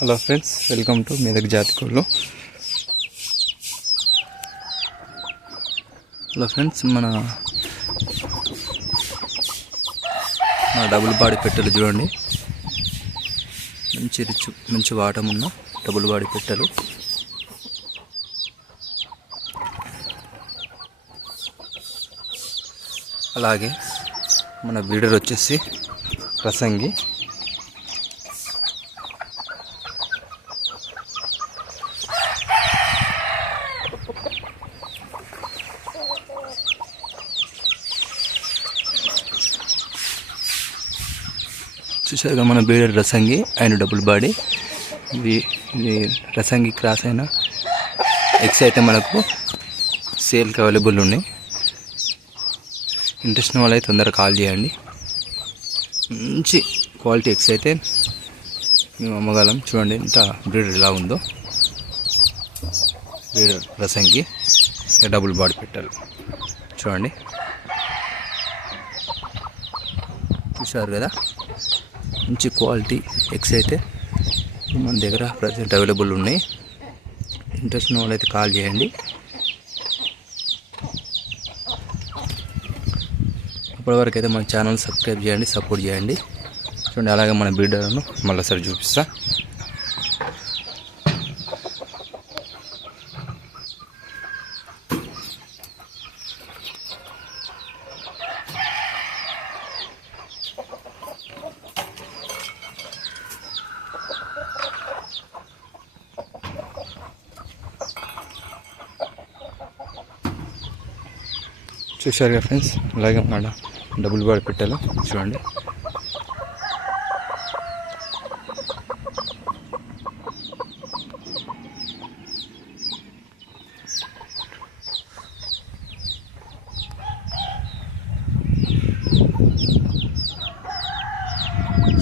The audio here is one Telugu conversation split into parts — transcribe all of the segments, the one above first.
Hello friends welcome to Medak జాతి కోళ్ళు హలో ఫ్రెండ్స్ మన మన డబుల్ బాడీ పెట్టెలు చూడండి. మంచి రిచ్ మంచి వాటం ఉన్న డబుల్ బాడీ పెట్టెలు. అలాగే మన బ్రీడర్ వచ్చేసి ప్రసంగి. చూసారుగా మన బ్రీడర్ రసంగి అండ్ డబుల్ బాడీ. ఇది ఇది రసంగి క్రాస్ అయిన ఎగ్స్ అయితే మనకు సేల్కి అవైలబుల్ ఉన్నాయి. ఇంట్రెస్ట్ ఉన్న వాళ్ళైతే తొందరగా కాల్ చేయండి. మంచి క్వాలిటీ ఎగ్స్ అయితే మేము అమ్మగలం చూడండి ఇంత బ్రీడర్ ఎలా ఉందో. బ్రీడర్ రసంగి డబుల్ బాడీ పెట్టాలి చూడండి. చూసారు కదా? మంచి క్వాలిటీ ఎగ్స్ అయితే మన దగ్గర ప్రజెంట్ అవైలబుల్ ఉన్నాయి. ఇంట్రెస్ట్ ఉన్న వాళ్ళైతే కాల్ చేయండి. అప్పటివరకు అయితే మన ఛానల్ సబ్స్క్రైబ్ చేయండి సపోర్ట్ చేయండి. చూడండి అలాగే మన బిడ్డలను మళ్ళీ చూపిస్తాను చూసారు చూశారు కదా ఫ్రెండ్స్? అలాగే మన డబుల్ బాడీ పెట్టాలి చూడండి.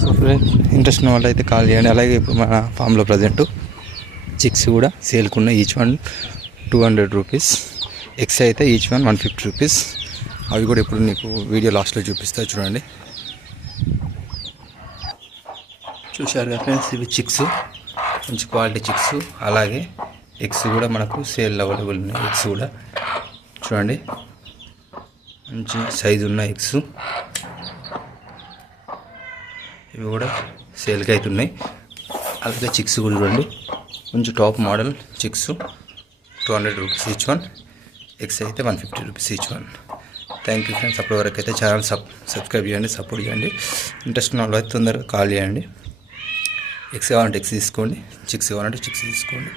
సో ఫ్రెండ్స్ ఇంట్రెస్ట్ ఉన్న వాళ్ళు అయితే కాల్ చేయండి. అలాగే ఇప్పుడు మన ఫామ్లో ప్రజెంట్ చిక్స్ కూడా సేల్కున్నాయి each one two hundred rupees X అయితే each one one fifty rupees అవి కూడా ఇప్పుడు నీకు వీడియో లాస్ట్లో చూపిస్తా చూడండి. చూశారు కదా ఫ్రెండ్స్ ఇవి చిక్స్ మంచి క్వాలిటీ చిక్స్ అలాగే ఎగ్స్ కూడా మనకు సేల్ అవైలబుల్ ఉన్నాయి. ఎగ్స్ కూడా. చూడండి. మంచి సైజు ఉన్న ఎగ్స్ ఇవి కూడా సేల్కి అవుతున్నాయి అలాగే చిక్స్ కూడా చూడండి. కొంచెం top model chicks two hundred rupees each one X అయితే one fifty rupees each one thank you friends అప్పటి వరకు అయితే ఛానల్ సబ్ సబ్స్క్రైబ్ చేయండి సపోర్ట్ చేయండి. ఇంట్రెస్ట్ ఉన్న వాళ్ళు అయితే తొందరగా కాల్ చేయండి. ఎక్స్ కావాలంటే ఎక్స్ తీసుకోండి చిక్స్ కావాలంటే చిక్స్ తీసుకోండి.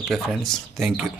Okay friends thank you